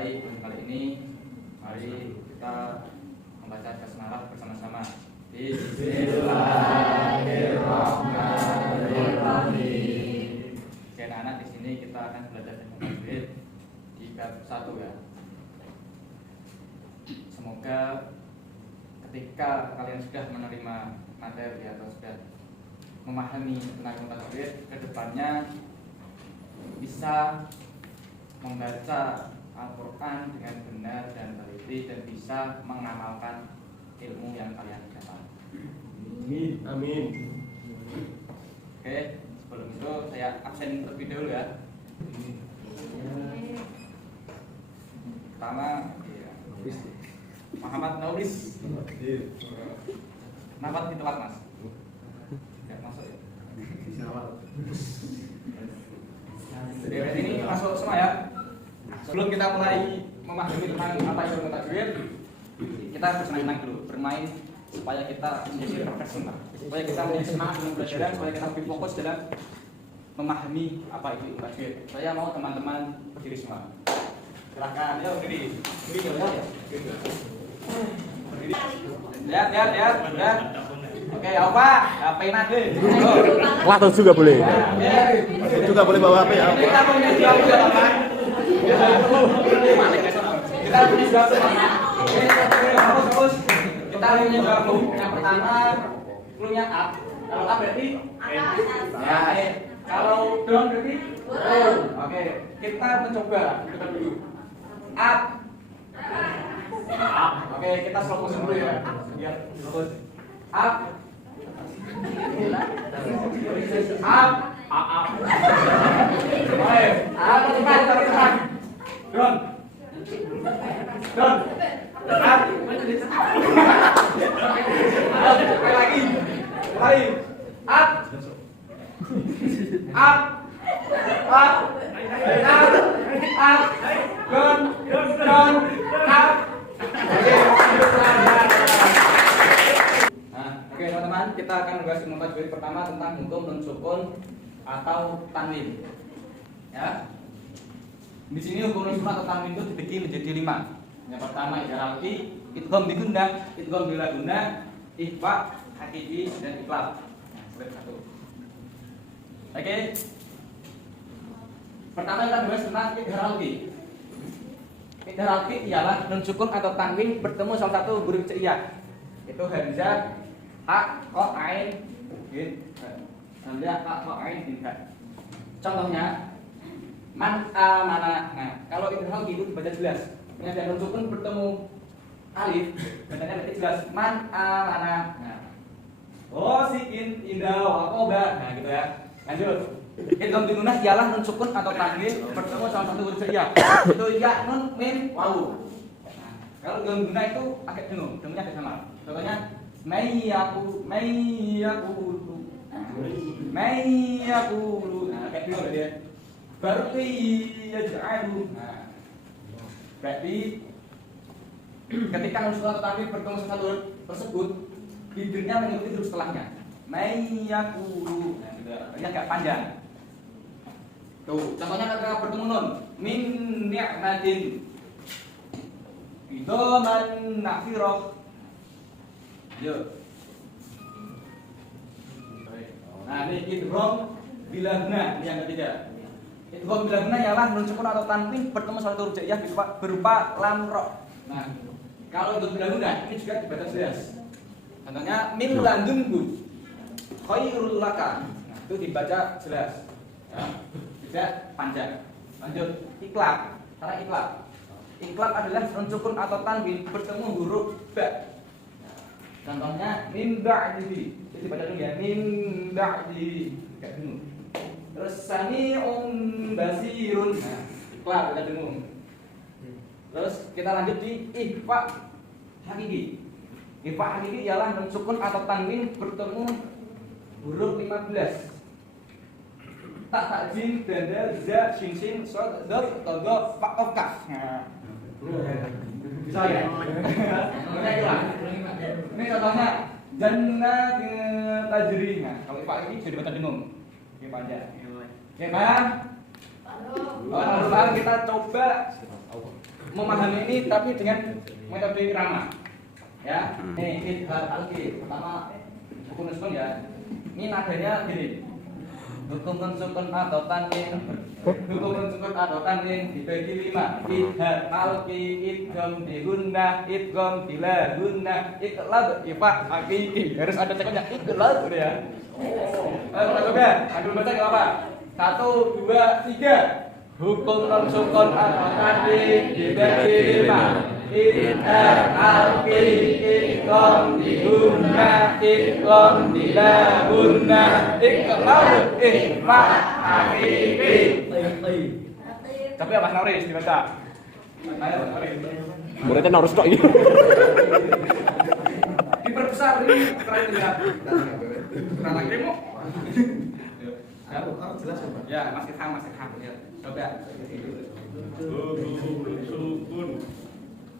Baik, untuk kali ini mari kita membaca basmalah bersama-sama. Bismillahirrahmanirrahim. Oke, anak-anak, di sini kita akan belajar tajwid di bab 1 ya. Semoga ketika kalian sudah menerima materi atau sudah memahami tentang tajwid, kedepannya bisa membaca Al-Quran dengan benar dan teliti dan bisa mengamalkan ilmu yang kalian dapat. Amin. Oke, sebelum itu saya absen terlebih dahulu ya. Pertama, Muhammad Naulis. Kenapa di tempat mas? Ya, masuk ya. Jadi ini masuk semua ya. Sebelum kita mulai memahami tentang apa itu tajwid, kita bersenang-senang dulu, bermain supaya kita menjadi profesional, supaya kita menjadi semangat dalam belajar, supaya kita lebih fokus dalam memahami apa itu tajwid. Saya mau teman-teman berdiri semua. Silakan, ya berdiri. Berdiri ya. Berdiri. Lihat. Oke, apa? HP-nya deh. Laptop juga boleh. Juga boleh bawa HP ya. Kita punya jawab apa? Kita punya jawab sama. Terus kita punya jawab. Yang pertama punya up. Kalau up berarti ya. Kalau down berarti oke. Kita mencoba kita dulu. Up. Oke, kita slow motion dulu ya. Biar fokus. Up. Up. Baik. Cepat. Down. Up. Sekali lagi. Lari. Up. Down. Up. Oke teman-teman, kita akan membahas ilmu tajwid pertama tentang hukum nun sukun atau tanwin. Ya. Di sini hukum nun sukun atau tanwin itu dibagi menjadi 5. Yang pertama idgharalki, idgham bi gunnah, idgham bila gunnah, ikhfa, hakiki dan iqlab. Nah, seperti satu. Oke. Pertama kita bahas tentang idgharalki. Idgharalki ialah nun sukun atau tanwin bertemu salah satu huruf hijaiyah. Itu hamzah, ha, ko, ain, gin, hamzah, ha, ko, ain, gin, ha. Contohnya man mana. Nah, kalau idgharalki itu dibaca jelas. Ini ada nun sukun bertemu alif, bacanya berarti jelas man mana. Nah, sikin indah wakoba. Nah, gitu ya. Lanjut. Idgham bi gunnah ialah nun sukun atau tanwin bertemu salah satu huruf hijaiyah. Itu ya, nun, mim, wawu. Nah, kalau idgham gunnah itu agak jenuh, dengannya agak sama. Contohnya mayyaqulu. Nah, kayak gitu dia. Berarti yaj'alu. Nah, berarti ketika nun sukun atau tanwin bertemu salah satu huruf tersebut, bibirnya mengikuti huruf setelahnya. Mayyaqulu. Nah, gitu. Ini agak panjang. Tuh, contohnya ketika bertemu nun min ni'matin idaman nafirah. Yuk. Nah, ini idgham bila gunnah yang ketiga. Idgham bila gunnah ialah nun sukun atau tanwin bertemu salah satu huruf hijaiyah berupa lam ra. Nah, kalau idgham bila gunnah ini juga dibaca jelas. Contohnya min ladunku khairul laka. Nah, itu dibaca jelas. Ya. Tidak panjang. Lanjut, iqlab. Cara iqlab. Iqlab adalah nun sukun atau tanwin bertemu huruf ba. Contohnya min ba'di. Jadi baca dulu ya, min ba'di. Enggak dulu. Terus sami'un basirun. Nah, iqlab baca dulu. Terus kita lanjut di ikhfa hakiki. Ikhfa hakiki ialah nun sukun atau tanwin bertemu huruf 15. Tak jim, dal, za, shin, shad, dal, ta, fa, kaf. Nah. Bisa ya? Ini contohnya jannah tajri. Nah, kalau Pak ini jadi baca dengung. Oke, panjang. Oke, paham? Sekarang kita coba memahami ini tapi dengan metode irama. Ya, nih idhar alqi pertama hukum sukun ya. Ini nadanya gini. Hukum sukun atau tanwin. Hukum sukun atau tanwin dibagi 5. Idhar alqi, idgham bi gunnah, idgham bila gunnah, iqlab ifa haqiqi. Harus ada tekannya iqlab ya. Coba, ambil baca enggak apa? 1 2 3. Hukum sukun atau tanwin dibagi 5. Idhar alqi, idgham bi gunnah, idgham bila gunnah, iqlab ifa haqiqi. Tapi ya Mas Nauris dibaca. Ayo Mas Nauris. Muridnya Norus kok ini. Diperbesar ini keren ya. Karena krimu. Ya, masih ham ya. Coba.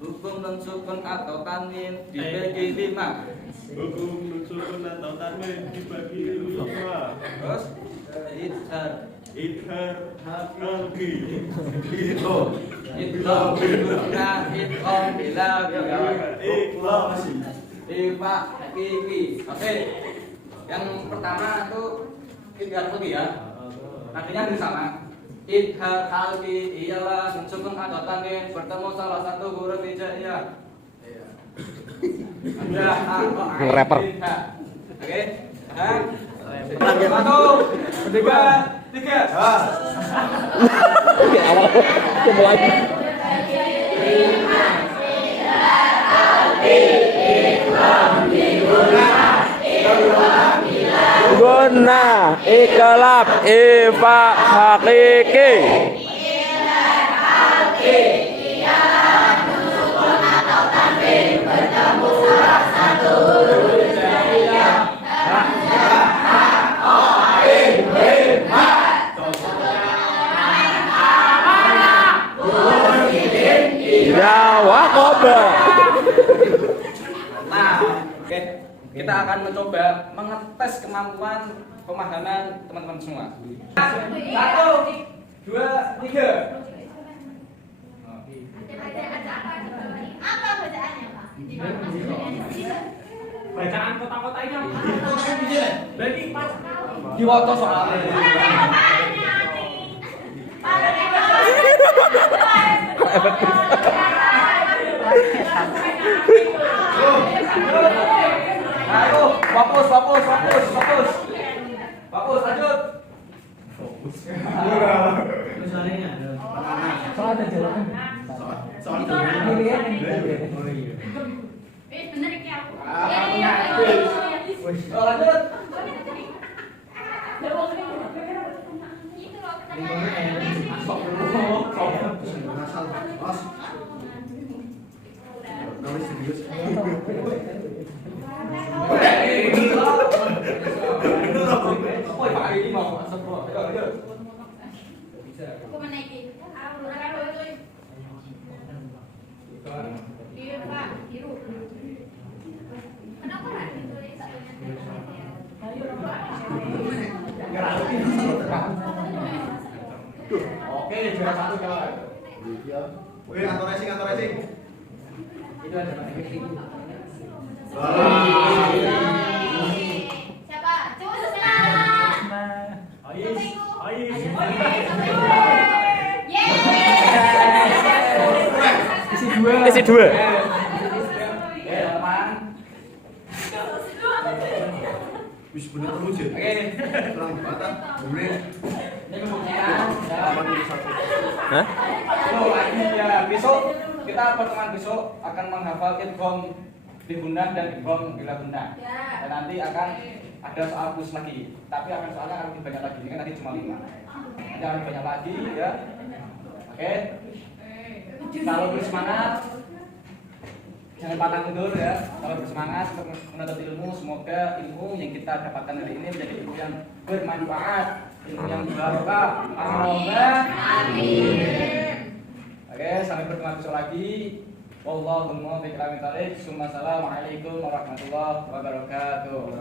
Hukum dan sukun atau tanwin dibagi 5. Hukum dan sukun atau tanwin dibagi 5. Terus idhar alqi. idgham bila idgham bila Iqlab. ifa haqiqi. Oke. Yang pertama itu idhar alqi ya. Artinya hampir sama. Idhar alqi ialah sukun atau tanwin bertemu salah satu huruf hijaiyah. Ada Rapper. Oke. 1 2 3. Oke, awal. Coba lagi. Guna iqlab ifa haqiqi. Ya waqaba. Nah, oke. Kita akan mencoba mengetes kemampuan pemahaman teman-teman semua. 1 2 3. Apa bacaannya, Pak? Bacaan kota-kota ini apa? Berarti pas Diwaca soalnya. Ayo, fokus, lanjut. Bener iki aku. Lanjut. Itu loh pertanyaan. Woi, Pak ini mau asap bro. Ayo, lanjut. Aku menaiki. Iya, Pak. Biru. Kenapa nggak ditulis? Oke, juara 1 kawan. Wih, kantor racing. Itu ada Pak. Siapa? Coba sebelah. Ais. Isi 2. Wis bener terus ya. Oke. Terang banget. Bener. Ini pembuktian. Hah? Oh, lagi ya. Besok kita pertemuan besok akan menghafal idgham bi gunnah dan idgham bila gunnah. Dan nanti akan ada soal khusus lagi. Tapi akan soalnya akan lebih banyak lagi. Ini kan tadi cuma 5. Nanti akan banyak lagi ya. Oke. Kalau bersemangat, jangan pantang mundur ya. Kalau bersemangat untuk menuntut ilmu, semoga ilmu yang kita dapatkan hari ini menjadi ilmu yang bermanfaat, ilmu yang barokah. Amin. Oke, sampai bertemu besok lagi. Wallahumma bi'lam tarik. Assalamualaikum warahmatullahi wabarakatuh.